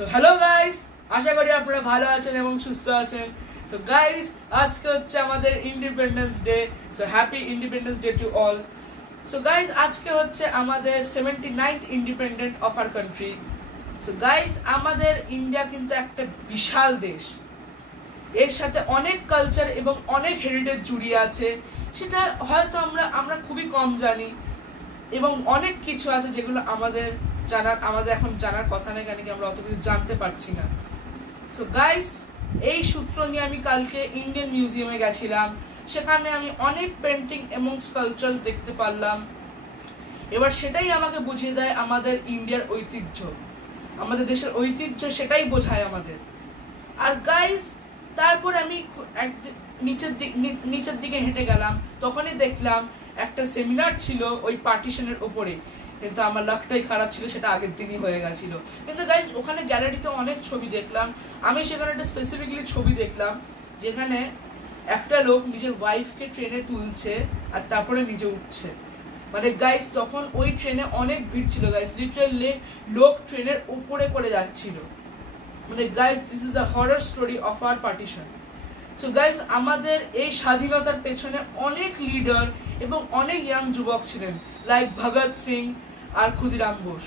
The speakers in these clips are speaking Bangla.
সো হ্যালো গাইস, আশা করি আপনারা ভালো আছেন এবং সুস্থ আছেন। সো গাইস, আজকে হচ্ছে আমাদের independence day. So happy independence day to all. So guys, আজকে হচ্ছে আমাদের 79th independent of our country. So guys, আমাদের ইন্ডিয়া কিন্তু একটা বিশাল দেশ। এর সাথে অনেক কালচার এবং অনেক হেরিটেজ জুড়িয়ে আছে, সেটা হয়তো আমরা খুবই কম জানি এবং অনেক কিছু আছে যেগুলো আমাদের এখন জানার কথা নেই, কেন কি আমরা অত কিছু জানতে পারছি না। সো গাইস, এই সূত্র নিয়ে আমি কালকে ইন্ডিয়ান মিউজিয়ামে গেছিলাম। সেখানে আমি অনেক পেন্টিং এবং স্কাল্পচার্স দেখতে পারলাম। এবার সেটাই আমাকে বুঝিয়ে দেয় আমাদের ইন্ডিয়ার ঐতিহ্য, আমাদের দেশের ঐতিহ্য সেটাই বোঝায় আমাদের। আর গাইস, তারপর আমি নিচের দিকে হেঁটে গেলাম, তখনই দেখলাম একটা সেমিনার ছিল ওই পার্টিশনের ওপরে, কিন্তু আমার লাকটাই খারাপ ছিল, সেটা আগের দিনই হয়ে গেছিল। কিন্তু গাইস, ওখানে গ্যালারিতে অনেক ছবি দেখলাম। আমি সেখানে একটা স্পেসিফিকলি ছবি দেখলাম যেখানে একটা লোক নিজের ওয়াইফকে ট্রেনে তুলছে আর তারপরে নিজে উঠছে। মানে গাইস, তখন ওই ট্রেনে অনেক ভিড় ছিল গাইস, লিটারালি লোক ট্রেনের উপরে করে যাচ্ছিল। মানে guys, this is a horror story of our partition. So guys, আমাদের এই স্বাধীনতার পেছনে অনেক লিডার এবং অনেক ইয়াং যুবক ছিলেন, লাইক ভগৎ সিং আর ক্ষুদিরাম বোস।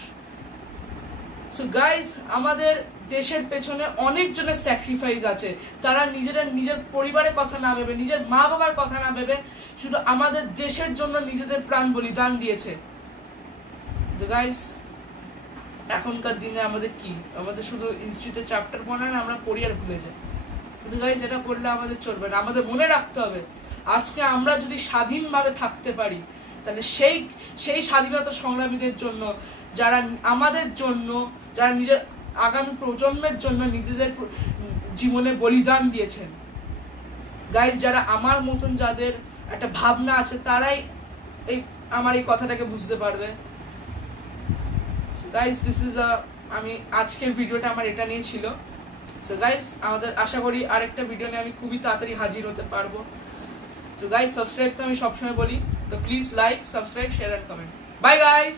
সো গাইস, আমাদের দেশের পেছনে অনেকজনের স্যাক্রিফাইস আছে। তারা নিজের পরিবারের কথা না ভেবে, নিজের মা বাবার কথা না ভেবে শুধু আমাদের দেশের জন্য নিজেদের প্রাণ বলিদান দিয়েছে। তো গাইস, এখনকার দিনে আমাদের শুধু হিস্ট্রিতে চ্যাপ্টার পড়া না, আমরা পড়ি আর ভুলে যাই। কিন্তু গাইস, এটা করলে আমাদের চলবে না। আমাদের মনে রাখতে হবে, আজকে আমরা যদি স্বাধীনভাবে থাকতে পারি, তাহলে সেই স্বাধীনতা সংগ্রামীদের জন্য, যারা আমাদের জন্য, যারা নিজের আগামী প্রজন্মের জন্য নিজেদের জীবনে বলিদান দিয়েছেন, গাইস, যারা আমার মতন যাদের একটা ভাবনা আছে, তারাই আমার এই কথাটাকে বুঝতে পারবে। গাইস, আমি আজকের ভিডিওটা আমার এটা নিয়ে ছিল। সো গাইস, আশা করি আরেকটা ভিডিও নিয়ে আমি খুবই তাড়াতাড়ি হাজির হতে পারবো। সো গাইস, সাবস্ক্রাইব তো আমি সবসময় বলি, তো please like, subscribe, share and comment. Bye guys.